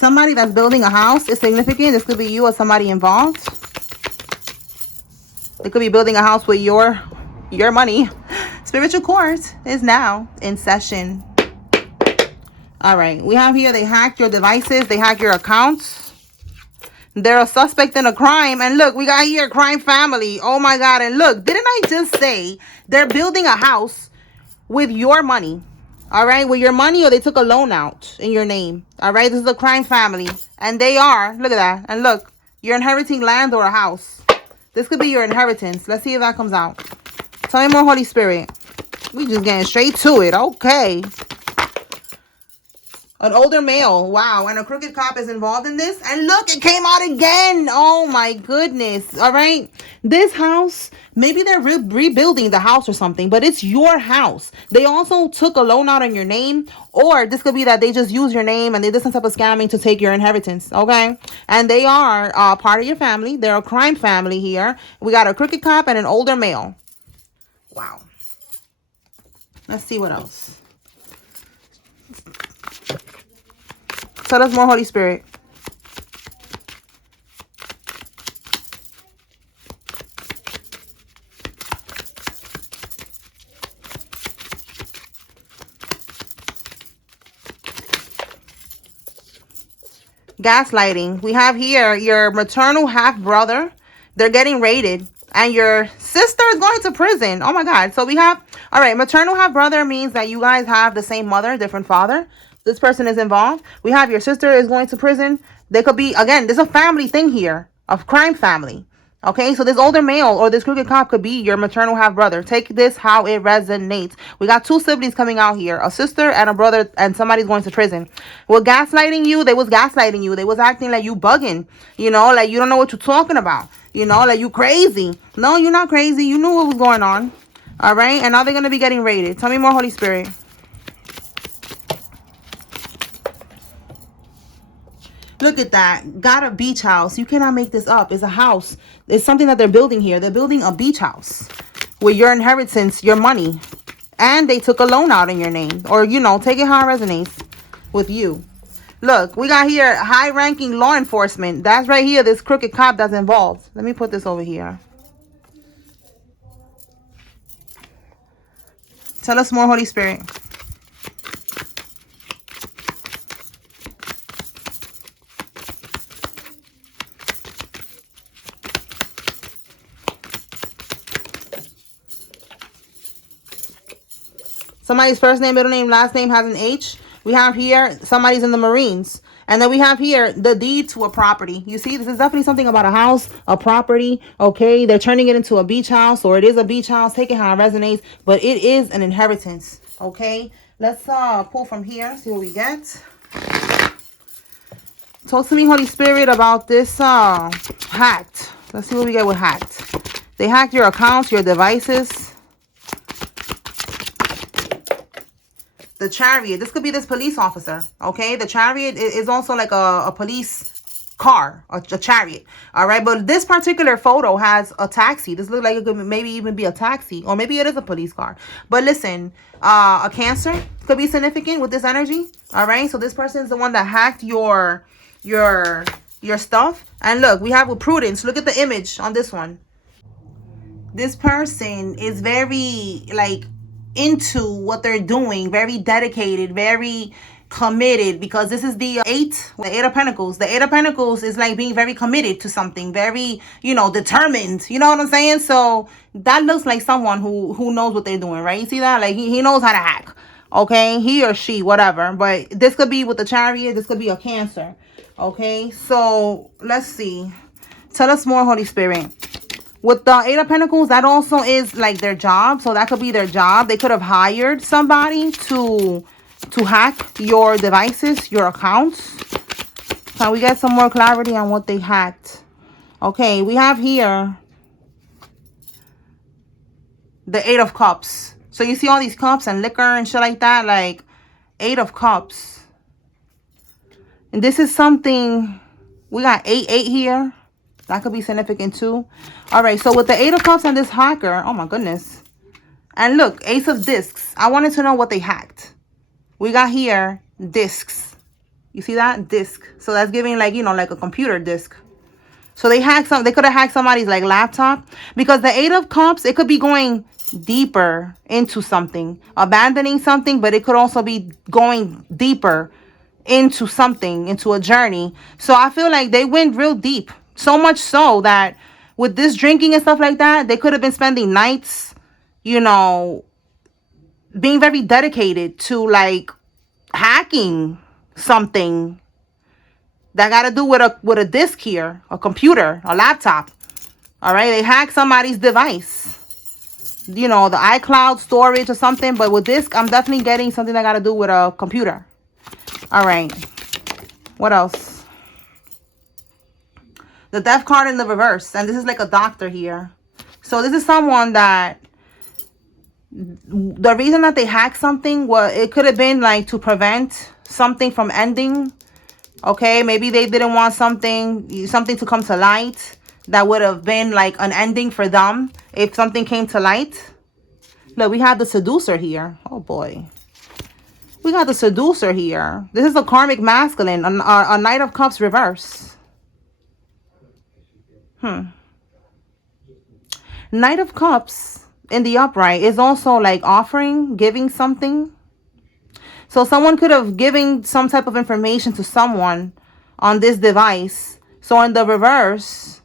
somebody that's building a house is significant. This could be you or somebody involved. They could be building a house with your money. Spiritual court is now in session. All right, we have here, they hacked your devices, they hacked your accounts. They're a suspect in a crime. And look, we got here crime family. Oh my God. And look, didn't I just say they're building a house with your money? All right, with your money, or they took a loan out in your name. All right, this is a crime family. And they are, look at that. And look, you're inheriting land or a house. This could be your inheritance. Let's see if that comes out. Tell me more, Holy Spirit. We just getting straight to it. Okay. An older male. Wow. And a crooked cop is involved in this. And look, it came out again. Oh my goodness. All right. This house, maybe they're rebuilding the house or something, but it's your house. They also took a loan out on your name, or this could be that they just use your name and they did some type of scamming to take your inheritance. Okay. And they are part of your family. They're a crime family here. We got a crooked cop and an older male. Wow. Let's see what else. Tell us more, Holy Spirit. Gaslighting. We have here your maternal half-brother. They're getting raided. And your sister is going to prison. Oh my God. So we have, all right, maternal half-brother means that you guys have the same mother, different father. This person is involved. We have your sister is going to prison. They could be, again, there's a family thing here, a crime family. Okay, so this older male or this crooked cop could be your maternal half-brother. Take this how it resonates. We got two siblings coming out here, a sister and a brother, and somebody's going to prison. Well, gaslighting you, they was gaslighting you. They was acting like you bugging, you know, like you don't know what you're talking about. You know, like you crazy. No, you're not crazy. You knew what was going on. All right, and now they're going to be getting raided. Tell me more, Holy Spirit. Look at that. Got a beach house. You cannot make this up. It's a house. It's something that they're building here. They're building a beach house with your inheritance, your money. And they took a loan out in your name. Or, you know, take it how it resonates with you. Look, we got here high-ranking law enforcement. That's right here, this crooked cop that's involved. Let me put this over here. Tell us more, Holy Spirit. Somebody's first name, middle name, last name has an H. We have here, somebody's in the Marines. And then we have here the deed to a property. You see, this is definitely something about a house, a property. Okay, they're turning it into a beach house, or it is a beach house. Take it how it resonates. But it is an inheritance. Okay, let's pull from here, see what we get. Talk to me, Holy Spirit, about this hacked. Let's see what we get with hacked. They hacked your accounts, your devices. The Chariot. This could be this police officer. Okay. The Chariot is also like a police car, a chariot. All right. But this particular photo has a taxi. This looks like it could maybe even be a taxi, or maybe it is a police car. But listen, a Cancer could be significant with this energy. All right. So this person is the one that hacked your stuff. And look, we have with Prudence. Look at the image on this one. This person is very like into what they're doing, very dedicated, very committed, because this is the Eight of Pentacles. The Eight of Pentacles is like being very committed to something, very, you know, determined. You know what I'm saying? So that looks like someone who knows what they're doing, right? You see that? Like he knows how to hack. Okay, he or she, whatever. But this could be with the Chariot. This could be a Cancer. Okay, so let's see. Tell us more, Holy Spirit. With the Eight of Pentacles, that also is like their job. So that could be their job. They could have hired somebody to hack your devices, your accounts. Can we get some more clarity on what they hacked? Okay, we have here the Eight of Cups. So you see all these cups and liquor and shit like that, like Eight of Cups. And this is something, we got 8 here. That could be significant too. All right, so with the Eight of Cups and this hacker, oh my goodness. And look, Ace of Discs. I wanted to know what they hacked. We got here discs. You see that? Disk. So that's giving like, you know, like a computer disk. So they could have hacked somebody's like laptop, because the 8 of Cups, it could be going deeper into something, abandoning something, but it could also be going deeper into something, into a journey. So I feel like they went real deep, so much so that with this drinking and stuff like that, they could have been spending nights, you know, being very dedicated to like hacking something that got to do with a disk here, a computer, a laptop. All right, they hacked somebody's device, you know, the iCloud storage or something. But with this, I'm definitely getting something that got to do with a computer. All right, what else? The Death card in the reverse, and this is like a doctor here. So this is someone that the reason that they hacked something was, it could have been like to prevent something from ending. Okay, maybe they didn't want something to come to light that would have been like an ending for them if something came to light. Look, we have the Seducer here. Oh boy, we got the Seducer here. This is a karmic masculine, a Knight of Cups reverse. Knight of Cups in the upright is also like offering, giving something. So someone could have given some type of information to someone on this device. So in the reverse,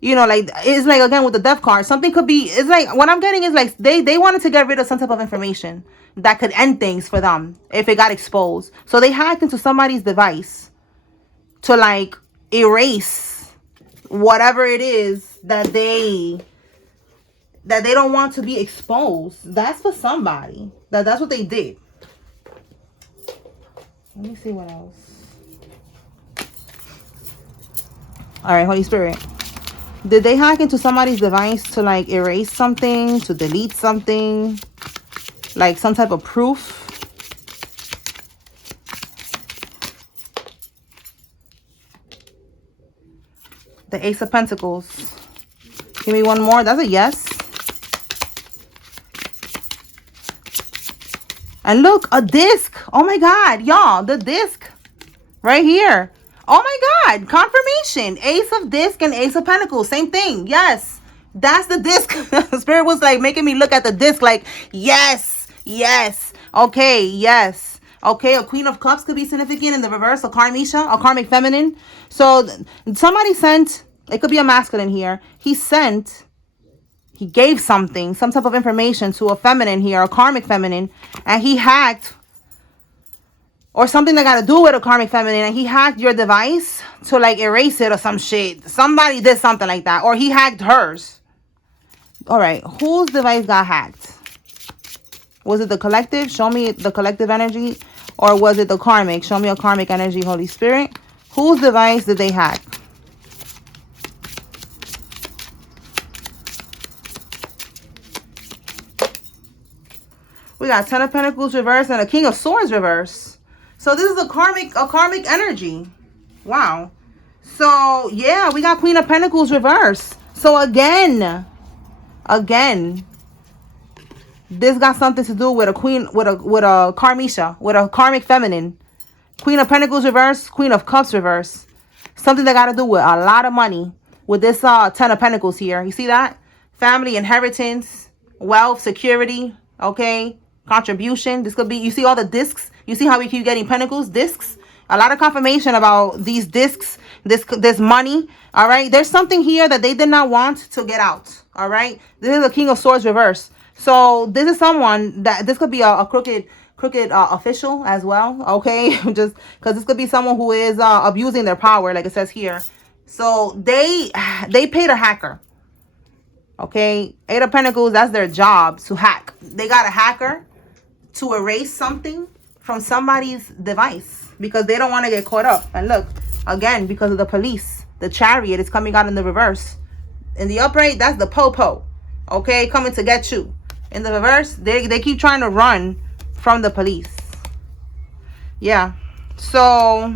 you know, like, it's like, again, with the Death card, something could be, it's like, what I'm getting is like, they wanted to get rid of some type of information that could end things for them if it got exposed. So they hacked into somebody's device to like erase whatever it is that they don't want to be exposed. That's for somebody. That's what they did. Let me see what else. All right, Holy Spirit. Did they hack into somebody's device to like erase something, to delete something, like some type of proof? The Ace of Pentacles. Give me one more. That's a yes. And look, a disc. Oh my God, y'all, the disc right here. Oh my God, confirmation. Ace of disc and Ace of Pentacles, same thing. Yes, that's the disc. Spirit was like making me look at the disc like, yes, yes. Okay, yes. Okay, a Queen of Cups could be significant in the reverse, a Karmisha, a karmic feminine. So somebody sent, it could be a masculine here. He gave something, some type of information to a feminine here, a karmic feminine, and he hacked, or something that got to do with a karmic feminine, and he hacked your device to like erase it or some shit. Somebody did something like that, or he hacked hers. All right, whose device got hacked? Was it the collective? Show me the collective energy. Or was it the karmic? Show me a karmic energy, Holy Spirit. Whose device did they hack? We got 10 of Pentacles reverse and a King of Swords reverse. So this is a karmic energy. Wow. So yeah, we got Queen of Pentacles reverse. So again, this got something to do with a queen, with a Karmisha, with a karmic feminine. Queen of Pentacles reverse, Queen of Cups reverse. Something that got to do with a lot of money. With this 10 of Pentacles here. You see that? Family, inheritance, wealth, security, okay? Contribution. This could be, you see all the discs? You see how we keep getting pentacles, discs? A lot of confirmation about these discs, this money, all right? There's something here that they did not want to get out, all right? This is a King of Swords reverse. So this is someone that, this could be a crooked official as well, okay? Just because this could be someone who is abusing their power, like it says here. So they paid a hacker, okay? 8 of Pentacles, that's their job, to hack. They got a hacker to erase something from somebody's device because they don't want to get caught up. And look, again, because of the police, the Chariot is coming out in the reverse. In the upright, that's the popo, okay, coming to get you. In the reverse, they keep trying to run from the police. Yeah, so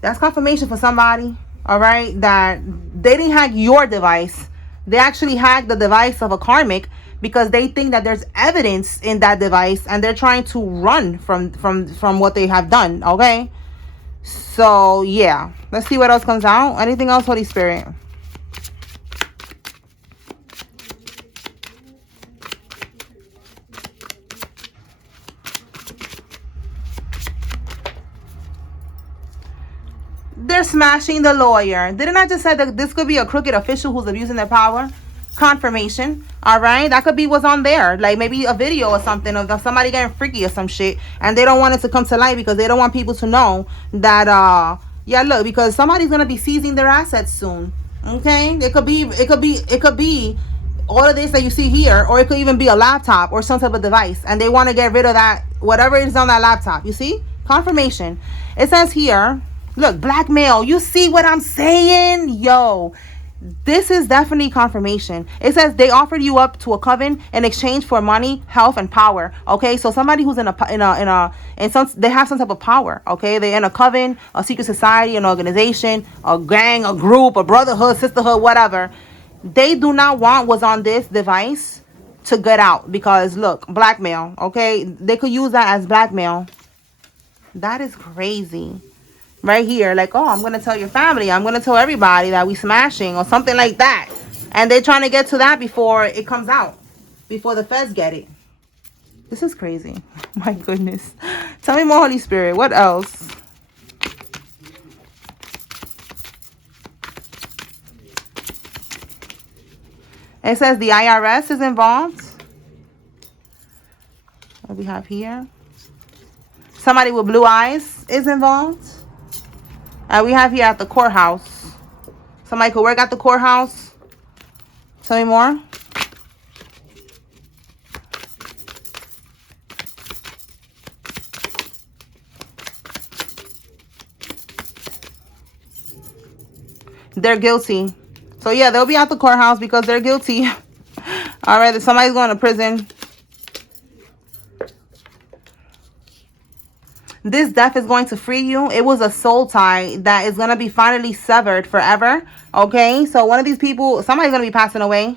that's confirmation for somebody, all right, that they didn't hack your device, They actually hacked the device of a karmic because they think that there's evidence in that device, and they're trying to run from what they have done. Okay, so yeah, let's see what else comes out. Anything else, Holy Spirit? They're smashing the lawyer. Didn't I just say that this could be a crooked official who's abusing their power? Confirmation. All right, that could be what's on there, like maybe a video or something of somebody getting freaky or some shit, and they don't want it to come to light because they don't want people to know that yeah, look, because somebody's gonna be seizing their assets soon. Okay, it could be all of this that you see here, or it could even be a laptop or some type of device, and they want to get rid of that, whatever is on that laptop. You see, confirmation. It says here, look, blackmail. You see what I'm saying? Yo, this is definitely confirmation. It says they offered you up to a coven in exchange for money, health, and power. Okay, so somebody who's in some, they have some type of power. Okay, they're in a coven, a secret society, an organization, a gang, a group, a brotherhood, sisterhood, whatever. They do not want what's on this device to get out because look, blackmail. Okay, they could use that as blackmail. That is crazy. Right here, like, oh, I'm gonna tell your family, I'm gonna tell everybody that we smashing or something like that, and they're trying to get to that before it comes out, before the feds get it. This is crazy. My goodness. Tell me more, Holy Spirit. What else? It says the IRS is involved. What we have here? Somebody with blue eyes is involved. We have here at the courthouse. Somebody could work at the courthouse. Tell me more. They're guilty. So yeah, they'll be at the courthouse because they're guilty. All right, somebody's going to prison. This death is going to free you. It was a soul tie that is going to be finally severed forever. Okay, so one of these people, somebody's going to be passing away.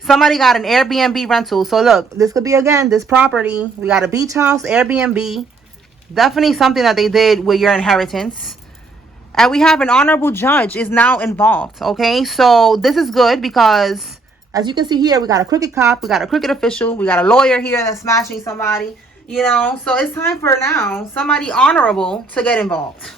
Somebody got an Airbnb rental. So look, this could be, again, this property. We got a beach house, Airbnb. Definitely something that they did with your inheritance. And we have an honorable judge is now involved. Okay, so this is good because as you can see here, we got a crooked cop, we got a crooked official, we got a lawyer here that's smashing somebody. You know, so it's time for now somebody honorable to get involved.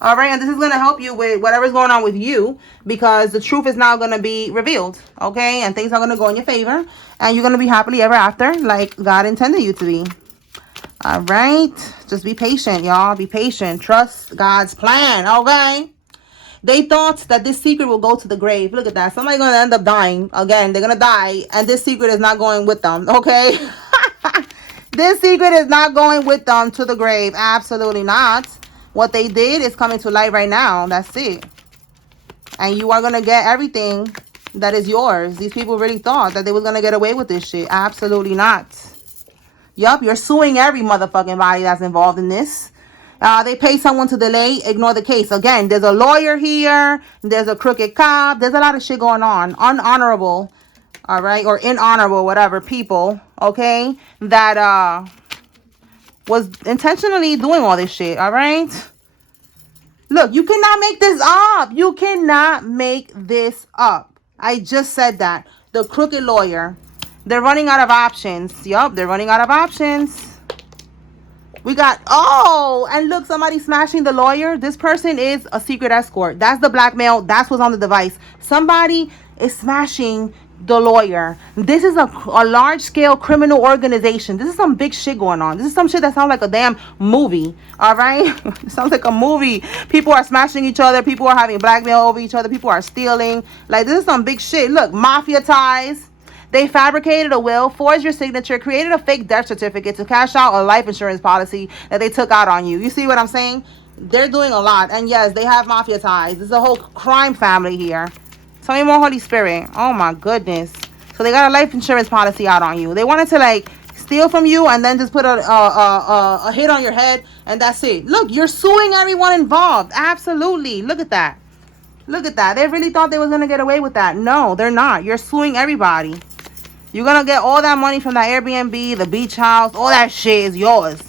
All right, and this is going to help you with whatever's going on with you because the truth is now going to be revealed. Okay, and things are going to go in your favor and you're going to be happily ever after like God intended you to be. All right, just be patient, y'all. Be patient. Trust God's plan. Okay. They thought that this secret will go to the grave. Look at that. Somebody's going to end up dying. Again, they're going to die and this secret is not going with them. Okay. This secret is not going with them to the grave. Absolutely not. What they did is coming to light right now. That's it. And you are going to get everything that is yours. These people really thought that they were going to get away with this shit. Absolutely not. Yup, you're suing every motherfucking body that's involved in this. They pay someone to delay, ignore the case. Again, there's a lawyer here. There's a crooked cop. There's a lot of shit going on. Unhonorable. All right, or inhonorable, whatever, people, okay, that was intentionally doing all this shit, all right? Look, you cannot make this up. You cannot make this up. I just said that. The crooked lawyer. They're running out of options. Yup, they're running out of options. We got, oh, and look, somebody smashing the lawyer. This person is a secret escort. That's the blackmail. That's what's on the device. Somebody is smashing the lawyer. This is a large-scale criminal organization. This is some big shit going on. This is some shit that sounds like a damn movie. All right? It sounds like a movie. People are smashing each other. People are having blackmail over each other. People are stealing. Like, this is some big shit. Look, mafia ties. They fabricated a will, forged your signature, created a fake death certificate to cash out a life insurance policy that they took out on you. You see what I'm saying? They're doing a lot. And yes, they have mafia ties. There's a whole crime family here. Tell me more, Holy Spirit. Oh my goodness. So they got a life insurance policy out on you. They wanted to like steal from you and then just put a hit on your head and that's it. Look, you're suing everyone involved. Absolutely. Look at that. Look at that. They really thought they was going to get away with that. No, they're not. You're suing everybody. You're going to get all that money from that Airbnb, the beach house. All that shit is yours.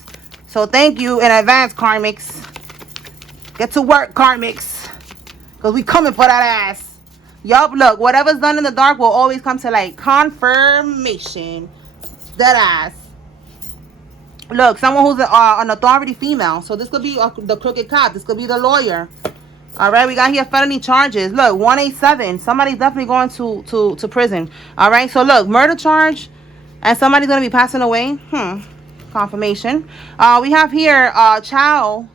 So thank you in advance, karmics. Get to work, karmics. Because we coming for that ass. Yup, look. Whatever's done in the dark will always come to light. Confirmation. That ass. Look, someone who's an authority female. So this could be the crooked cop. This could be the lawyer. All right, we got here felony charges. Look, 187. Somebody's definitely going to prison. All right, so look, murder charge, and somebody's going to be passing away. Confirmation. We have here child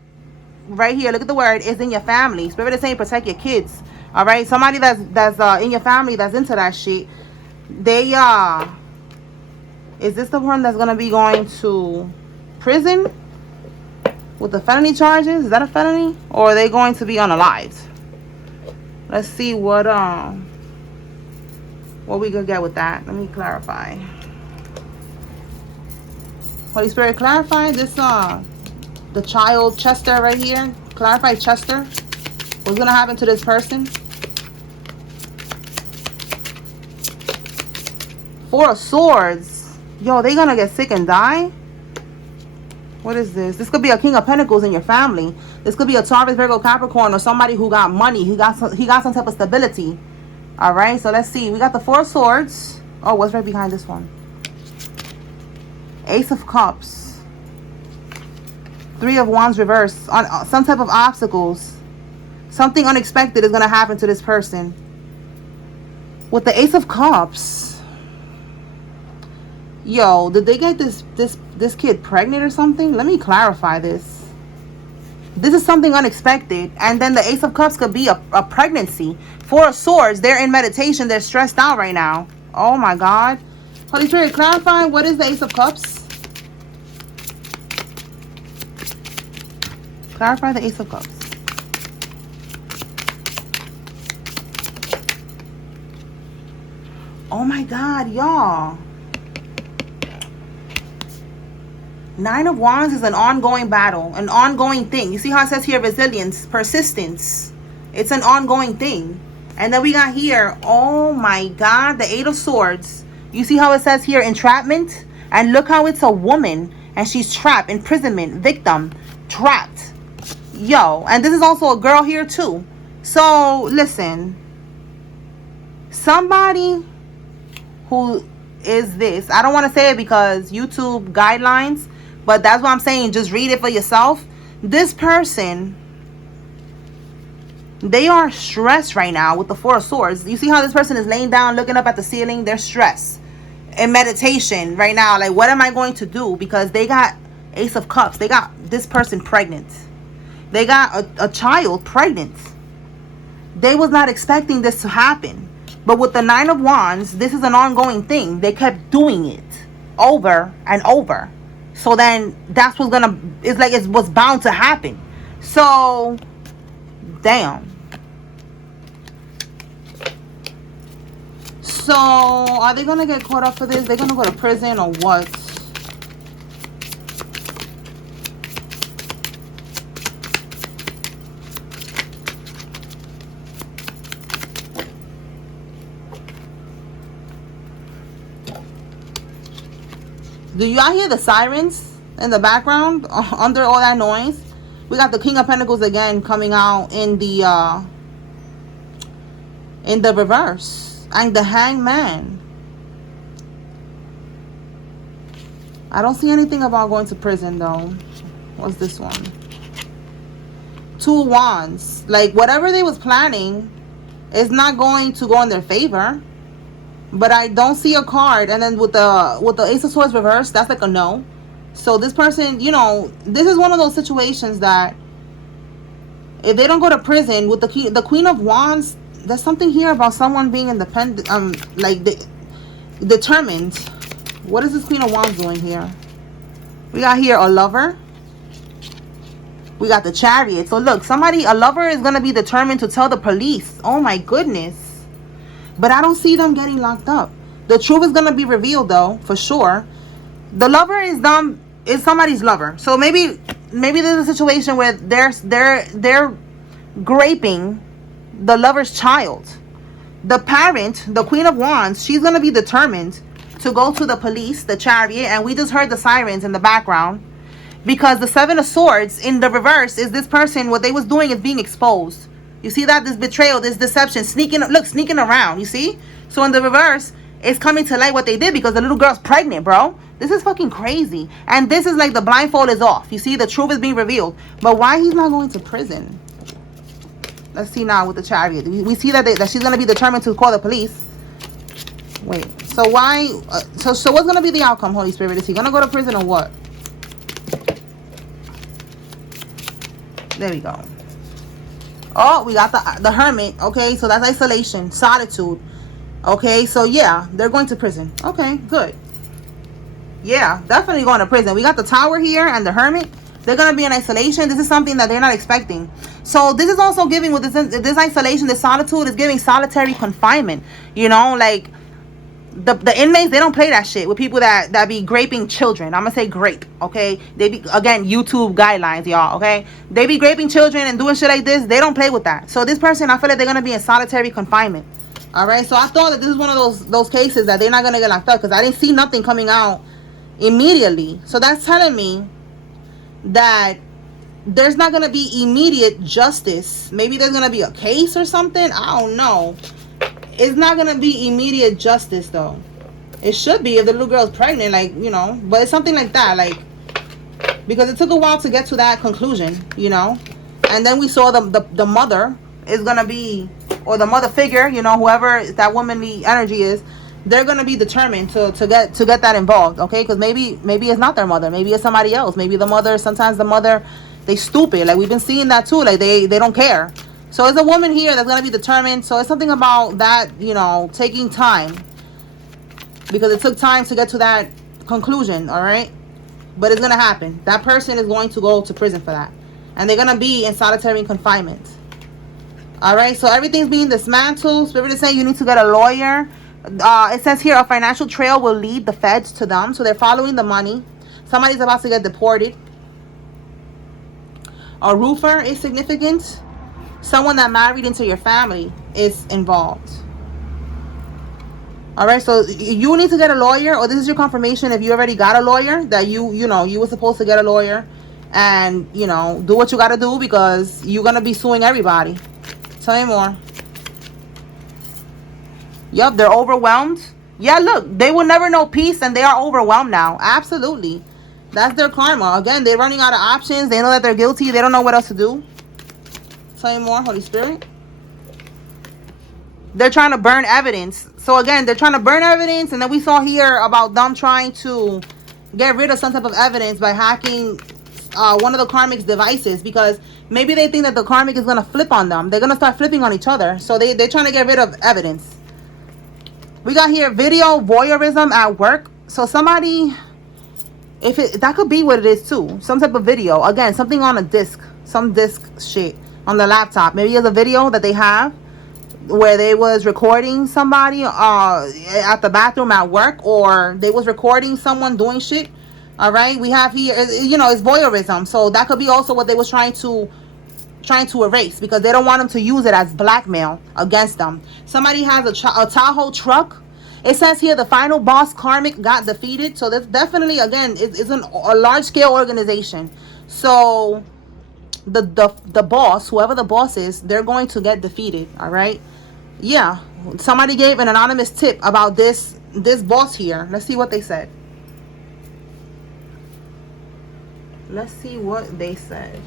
right here. Look at the word. Is in your family. Spirit is saying protect your kids. All right, somebody that's in your family that's into that shit. They is this the one that's going to be going to prison with the felony charges? Is that a felony, or are they going to be unalived? Let's see what we could get with that. Let me clarify. Holy Spirit, clarify this the child Chester right here. Clarify Chester. What's gonna happen to this person? 4 of Swords. Yo, they gonna get sick and die? What is this? This could be a King of Pentacles in your family. This could be a Taurus, Virgo, Capricorn, or somebody who got money. He got some type of stability. All right, so let's see. We got the 4 of Swords. Oh, what's right behind this one? Ace of Cups. 3 of Wands reversed. On some type of obstacles. Something unexpected is going to happen to this person. With the Ace of Cups. Yo, did they get this kid pregnant or something? Let me clarify this. This is something unexpected. And then the Ace of Cups could be a pregnancy. 4 of Swords, they're in meditation. They're stressed out right now. Oh my God. Holy Spirit, clarify what is the Ace of Cups? Clarify the Ace of Cups. Oh my God, y'all. 9 of Wands is an ongoing battle, an ongoing thing. You see how it says here resilience, persistence. It's an ongoing thing. And then we got here, oh my God, the 8 of Swords. You see how it says here entrapment? And look how it's a woman and she's trapped, imprisonment, victim, trapped. Yo, and this is also a girl here too. So listen, somebody who is this, I don't want to say it because YouTube guidelines, but that's what I'm saying. Just read it for yourself. This person, they are stressed right now with the 4 of Swords. You see how this person is laying down, looking up at the ceiling? They're stressed. In meditation right now. Like, what am I going to do? Because they got Ace of Cups. They got this person pregnant. They got a child pregnant. They was not expecting this to happen. But with the 9 of Wands, this is an ongoing thing. They kept doing it over and over. So then that's what's gonna, it's like it was bound to happen. So damn. So are they gonna get caught up for this? They're gonna go to prison or what? Do y'all hear the sirens in the background under all that noise? We got the King of Pentacles again coming out in the reverse, and the Hangman. I don't see anything about going to prison though. What's this one? 2 of Wands. Like whatever they was planning is not going to go in their favor. But I don't see a card. And then with the Ace of Swords reversed, that's like a no. So this person, you know, this is one of those situations that if they don't go to prison with the Queen of Wands, there's something here about someone being independent, determined. What is this Queen of Wands doing here? We got here a lover. We got the Chariot. So look, a lover is going to be determined to tell the police. Oh my goodness. But I don't see them getting locked up. The truth is going to be revealed though, for sure. The lover is somebody's lover. So maybe there's a situation where they're graping the lover's child. The parent, the Queen of Wands, she's going to be determined to go to the police, the Chariot, and we just heard the sirens in the background. Because the Seven of Swords in the reverse is this person, what they was doing is being exposed. You see that? This betrayal, this deception, sneaking around, you see? So in the reverse, it's coming to light what they did because the little girl's pregnant, bro. This is fucking crazy. And this is like the blindfold is off. You see, the truth is being revealed. But why he's not going to prison? Let's see now with the Chariot. We see that she's going to be determined to call the police. Wait, so why? So what's going to be the outcome, Holy Spirit? Is he going to go to prison or what? There we go. Oh, we got the Hermit. Okay, so that's isolation, solitude. Okay, so yeah, they're going to prison. Okay, good. Yeah, definitely going to prison. We got the Tower here and the Hermit. They're going to be in isolation. This is something that they're not expecting. So this is also giving, with this isolation, this solitude is giving solitary confinement. You know, like the inmates, they don't play that shit with people that be raping children. I'm gonna say grape, okay? They be, again, YouTube guidelines, y'all, okay? They be raping children and doing shit like this. They don't play with that. So this person, I feel like they're gonna be in solitary confinement. All right, so I thought that this is one of those cases that they're not gonna get locked up, because I didn't see nothing coming out immediately. So that's telling me that there's not gonna be immediate justice. Maybe there's gonna be a case or something. I don't know. It's not gonna be immediate justice though. It should be if the little girl's pregnant, like, you know. But it's something like that, like, because it took a while to get to that conclusion, you know. And then we saw the mother is gonna be, or the mother figure, you know, whoever that womanly energy is, they're gonna be determined to get that involved, okay? Because maybe it's not their mother, maybe it's somebody else. Maybe the mother, sometimes the mother, they stupid, like we've been seeing that too, like they don't care. So it's a woman here that's going to be determined. So it's something about that, you know, taking time. Because it took time to get to that conclusion, all right? But it's going to happen. That person is going to go to prison for that. And they're going to be in solitary confinement. All right? So everything's being dismantled. Spirit is saying you need to get a lawyer. It says here a financial trail will lead the feds to them. So they're following the money. Somebody's about to get deported. A roofer is significant. Someone that married into your family is involved. All right, so you need to get a lawyer, or this is your confirmation if you already got a lawyer, that you know, you were supposed to get a lawyer and, you know, do what you got to do, because you're going to be suing everybody. Tell me more. Yup, they're overwhelmed. Yeah, look, they will never know peace and they are overwhelmed now. Absolutely. That's their karma. Again, they're running out of options. They know that they're guilty. They don't know what else to do. Tell me more, Holy Spirit. They're trying to burn evidence. So again, they're trying to burn evidence. And then we saw here about them trying to get rid of some type of evidence by hacking one of the karmic's devices. Because maybe they think that the karmic is going to flip on them. They're going to start flipping on each other. So they're trying to get rid of evidence. We got here video voyeurism at work. So somebody, that could be what it is too. Some type of video. Again, something on a disc. Some disc shit on the laptop. Maybe it's a video that they have where they was recording somebody at the bathroom at work, or they was recording someone doing shit. All right, we have here, you know, it's voyeurism. So that could be also what they was trying to erase, because they don't want them to use it as blackmail against them. Somebody has a Tahoe truck. It says here the final boss karmic got defeated. So that's definitely, again, it's a large scale organization. So the boss, whoever the boss is, they're going to get defeated. All right, yeah, somebody gave an anonymous tip about this boss here. Let's see what they said. Let's see what they said.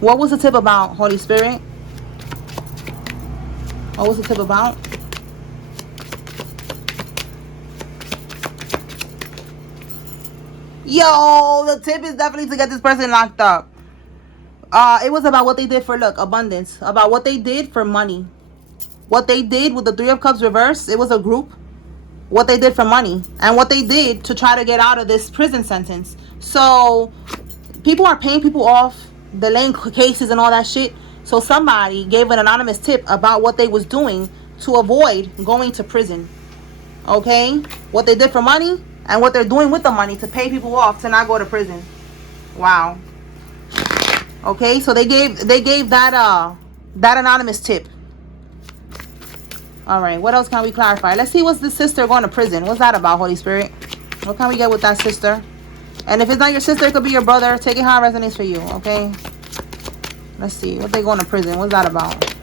What was the tip about, Holy Spirit? What was the tip about? Yo, the tip is definitely to get this person locked up. It was about what they did for, look, abundance. About what they did for money. What they did with the Three of Cups reverse. It was a group. What they did for money. And what they did to try to get out of this prison sentence. So, people are paying people off, delaying cases and all that shit. So somebody gave an anonymous tip about what they was doing to avoid going to prison. Okay? What they did for money and what they're doing with the money to pay people off to not go to prison. Wow. Okay, so they gave that that anonymous tip. All right, what else can we clarify? Let's see what's the sister going to prison. What's that about, Holy Spirit? What can we get with that sister? And if it's not your sister, it could be your brother. Take it how it resonates for you, okay? Let's see. What they going to prison? What's that about?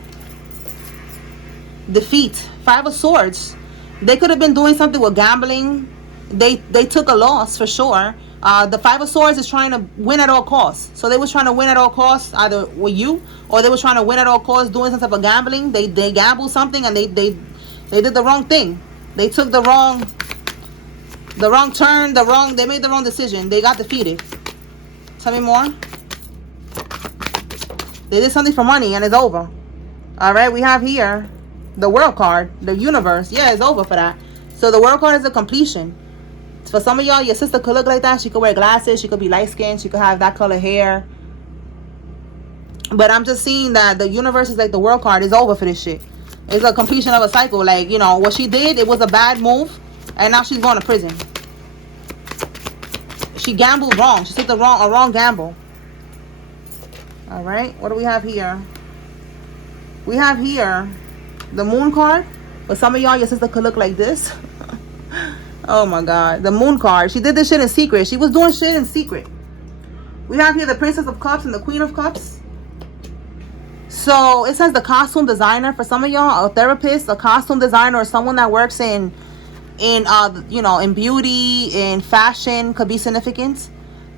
Defeat. 5 of Swords. They could have been doing something with gambling. They took a loss for sure. The 5 of Swords is trying to win at all costs. So they was trying to win at all costs, either with you, or they was trying to win at all costs doing some type of gambling. They gambled something and they did the wrong thing. They took the wrong turn, they made the wrong decision. They got defeated. Tell me more. They did something for money and it's over. All right, we have here the World card, the universe. Yeah, it's over for that. So the World card is a completion. For some of y'all, your sister could look like that. She could wear glasses. She could be light-skinned. She could have that color hair. But I'm just seeing that the universe is like the World card is over for this shit. It's a completion of a cycle. Like, you know, what she did, it was a bad move. And now she's going to prison. She gambled wrong. She took a wrong gamble. All right. What do we have here? We have here the Moon card. But some of y'all, your sister could look like this. Oh my God. The Moon card. She did this shit in secret. She was doing shit in secret. We have here the Princess of Cups and the Queen of Cups. So it says the costume designer. For some of y'all, a therapist, a costume designer, or someone that works in you know, in beauty, in fashion, could be significant.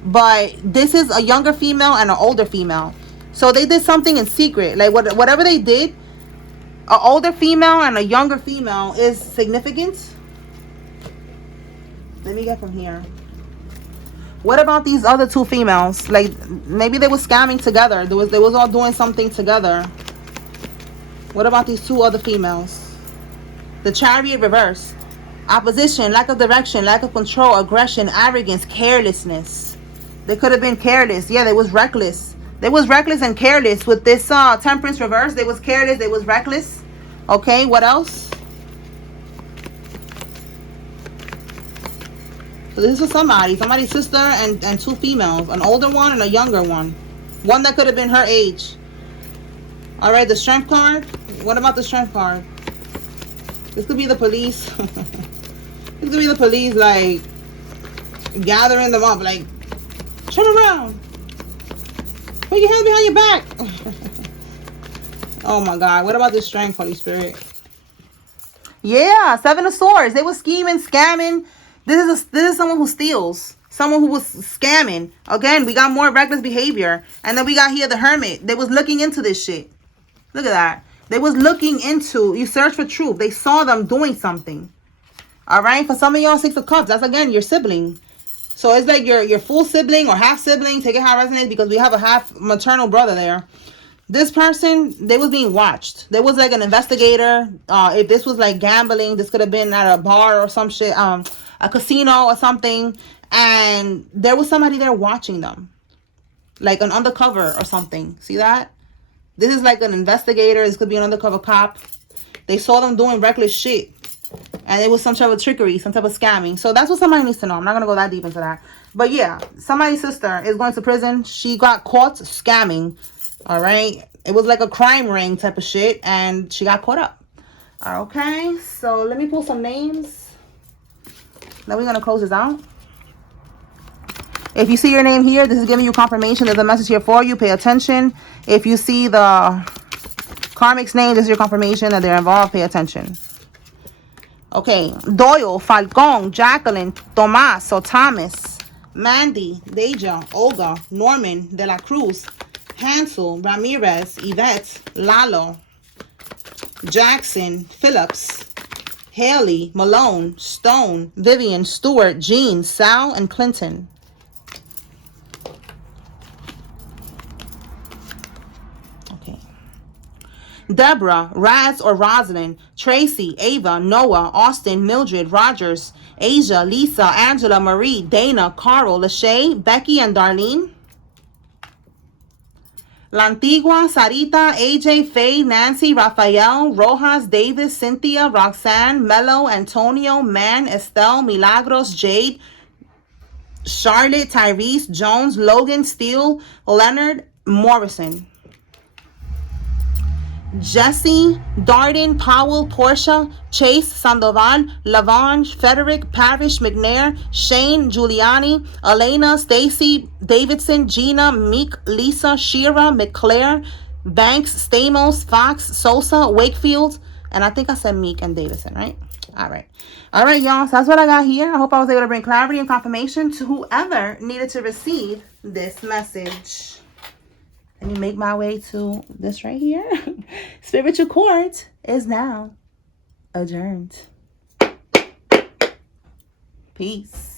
But this is a younger female and an older female. So they did something in secret. Like whatever they did, an older female and a younger female is significant. Let me get from here. What about these other 2 females? Like maybe they were scamming together. They was all doing something together. What about these 2 other females? The Chariot reverse. Opposition, lack of direction, lack of control, aggression, arrogance, carelessness. They could have been careless. Yeah, they was reckless. They was reckless and careless with this Temperance reverse. They was careless. They was reckless. Okay, what else? So this is for somebody's sister and 2 females, an older one and a younger one that could have been her age. All right, the Strength card. What about the Strength card? This could be the police. This could be the police, like gathering them up, like turn around, put your hands behind your back. Oh my God, what about the Strength, Holy Spirit? Yeah, 7 of Swords. They were scheming, scamming. This is someone who steals. Someone who was scamming. Again, we got more reckless behavior. And then we got here the Hermit. They was looking into this shit. Look at that. They was looking into. You search for truth. They saw them doing something. All right. For some of y'all, 6 of Cups. That's, again, your sibling. So it's like your full sibling or half sibling. Take it how it resonates, because we have a half maternal brother there. This person, they was being watched. There was like an investigator. If this was like gambling, this could have been at a bar or some shit. A casino or something, and there was somebody there watching them, like an undercover or something. See that? This is like an investigator. This could be an undercover cop. They saw them doing reckless shit, and it was some type of trickery, some type of scamming. So that's what somebody needs to know. I'm not gonna go that deep into that, but yeah, somebody's sister is going to prison. She got caught scamming. All right, it was like a crime ring type of shit, and she got caught up. Okay, so let me pull some names. Then we're going to close this out. If you see your name here, this is giving you confirmation. There's a message here for you. Pay attention. If you see the karmic's name, this is your confirmation that they're involved. Pay attention. Okay. Doyle, Falcon, Jacqueline, Tomas or Thomas, Mandy, Deja, Olga, Norman, De La Cruz, Hansel, Ramirez, Yvette, Lalo, Jackson, Phillips, Haley, Malone, Stone, Vivian, Stewart, Jean, Sal, and Clinton. Okay. Deborah, Raz or Rosalind, Tracy, Ava, Noah, Austin, Mildred, Rogers, Asia, Lisa, Angela, Marie, Dana, Carl, Lachey, Becky, and Darlene. La Antigua, Sarita, AJ, Faye, Nancy, Rafael, Rojas, Davis, Cynthia, Roxanne, Mello, Antonio, Man, Estelle, Milagros, Jade, Charlotte, Tyrese, Jones, Logan, Steele, Leonard, Morrison, Jesse, Darden, Powell, Portia, Chase, Sandoval, Lavange, Frederick, Parrish, McNair, Shane, Giuliani, Elena, Stacy, Davidson, Gina, Meek, Lisa, Shira, McClare, Banks, Stamos, Fox, Sosa, Wakefield, and I think I said Meek and Davidson, right? All right. All right, y'all. So that's what I got here. I hope I was able to bring clarity and confirmation to whoever needed to receive this message. Let me make my way to this right here. Spiritual court is now adjourned. Peace.